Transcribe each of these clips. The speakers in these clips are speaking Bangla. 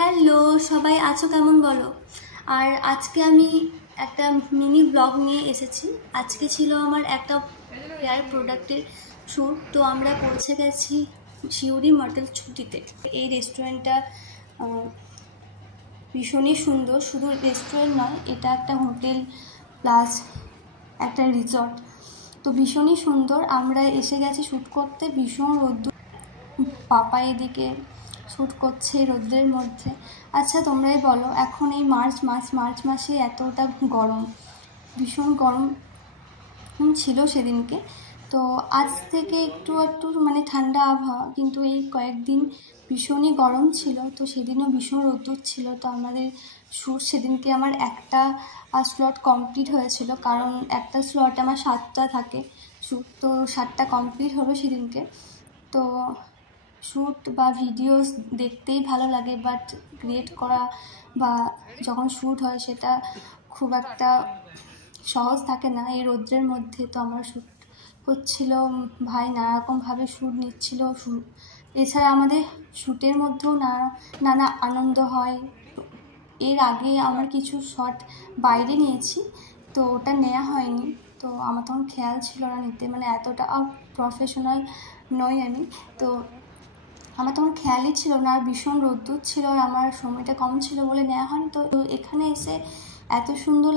হ্যালো সবাই আছো কেমন বলো। আর আজকে আমি একটা মিনি ব্লগ নিয়ে এসেছি। আজকে ছিল আমার একটা হেয়ার প্রোডাক্টের শ্যুট। তো আমরা পৌঁছে গেছি শিউরি মডেল ছুটিতে। এই রেস্টুরেন্টটা ভীষণই সুন্দর। শুধু রেস্টুরেন্ট নয়, এটা একটা হোটেল প্লাস একটা রিসর্ট। তো ভীষণই সুন্দর। আমরা এসে গেছি শ্যুট করতে। ভীষণ রোদ্দুর, পাপা এদিকে শ্যুট করছে রোদ্রের মধ্যে। আচ্ছা তোমরাই বলো, এখন এই মার্চ মাসে এতটা গরম, ভীষণ গরম ছিল সেদিনকে। তো আজ থেকে একটু মানে ঠান্ডা আবহাওয়া, কিন্তু এই কয়েকদিন ভীষণই গরম ছিল। তো সেদিনও ভীষণ রোদ্দুর ছিল। তো আমাদের শ্যুট সেদিনকে আমার একটা স্লট কমপ্লিট হয়েছিল, কারণ একটা স্লট আমার 7টা থাকে শ্যুট। তো 7টা কমপ্লিট হলো সেদিনকে। তো শ্যুট বা ভিডিওস দেখতেই ভালো লাগে, বাট ক্রিয়েট করা বা যখন শ্যুট হয় সেটা খুব একটা সহজ থাকে না এই রৌদ্রের মধ্যে। তো আমার শ্যুট হচ্ছিল, ভাই নানারকমভাবে শ্যুট নিচ্ছিল। এছাড়া আমাদের শ্যুটের মধ্যেও নানা আনন্দ হয়। এর আগে আমার কিছু শট বাইরে নিয়েছি, তো ওটা নেওয়া হয়নি। তো আমার তখন খেয়াল ছিল না নিতে, মানে এতটা প্রফেশনাল নই আমি। তো আমার তখন খেয়ালই ছিল না, আর ভীষণ রোদ্দুর ছিল, আর আমার সময়টা কম ছিল বলে নেওয়া হয়নি। তো এখানে এসে এত সুন্দর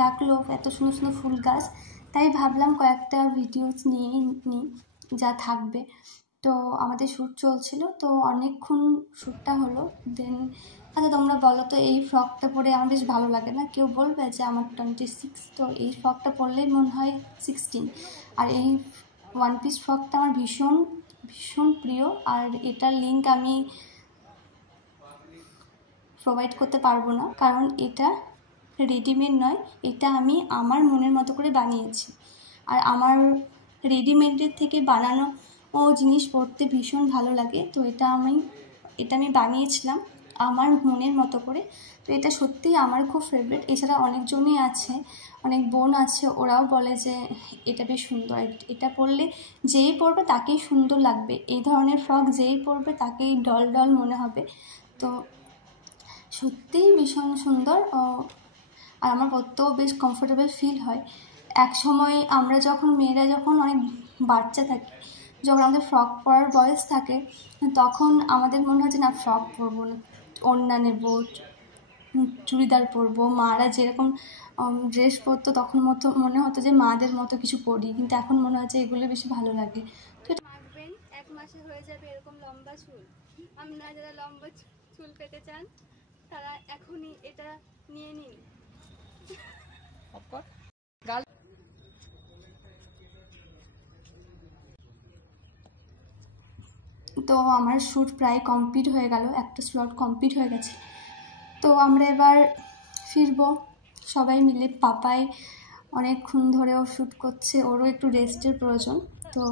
লাগলো, এত সুন্দর সুন্দর ফুল গাছ, তাই ভাবলাম কয়েকটা ভিডিওস নিয়েই নিই যা থাকবে। তো আমাদের শ্যুট চলছিল, তো অনেকক্ষণ শ্যুটটা হলো। দেন আচ্ছা তোমরা বলো তো, এই ফ্রকটা পরে আমার বেশ ভালো লাগে না? কেউ বলবে যে আমার 26, তো এই ফ্রকটা পরলেই মনে হয় 16। আর এই ওয়ান পিস ফ্রকটা আমার ভীষণ ভীষণ প্রিয়। আর এটার লিঙ্ক আমি প্রোভাইড করতে পারবো না, কারণ এটা রেডিমেড নয়, এটা আমি আমার মনের মতো করে বানিয়েছি। আর আমার রেডিমেডের থেকে বানানো জিনিস পরতে ভীষণ ভালো লাগে। তো এটা আমি বানিয়েছিলাম আমার মনের মতো করে। তো এটা সত্যিই আমার খুব ফেভারিট। এছাড়া অনেকজনই আছে, অনেক বোন আছে, ওরাও বলে যে এটা বেশ সুন্দর, এটা পরলে যেই পরবে তাকেই সুন্দর লাগবে। এই ধরনের ফ্রক যেই পরবে তাকেই ডল ডল মনে হবে। তো সত্যিই ভীষণ সুন্দর। আর আমার পরতেও বেশ কমফোর্টেবল ফিল হয়। এক সময় আমরা মেয়েরা যখন অনেক বাচ্চা থাকি, যখন আমাদের ফ্রক পরার বয়স থাকে, তখন আমাদের মনে হয় যে না, ফ্রক পরবো না, ওড়না নেব, চুড়িদার পরবো। মারা যেরকম ড্রেস পরতো তখন মনে হতো যে মাদের মতো কিছু পরি, কিন্তু এখন মনে হয় যে এগুলো বেশি ভালো লাগে। তো মাখবেন, 1 মাসে হয়ে যাবে এরকম লম্বা চুল। আপনারা যারা লম্বা চুল পেতে চান তারা এখনই এটা নিয়ে নিন। তো আমার শ্যুট প্রায় কমপ্লিট হয়ে গেল, একটা স্লট কমপ্লিট হয়ে গেছে। তো আমরা এবার ফিরবো সবাই মিলে। পাপাই অনেকক্ষণ ধরেও শ্যুট করছে, ওরও একটু রেস্টের প্রয়োজন। তো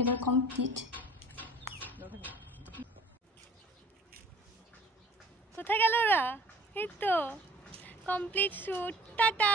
এবার কমপ্লিট। কোথায় গেল ওরা? এই তো কমপ্লিট শ্যুট, টাটা।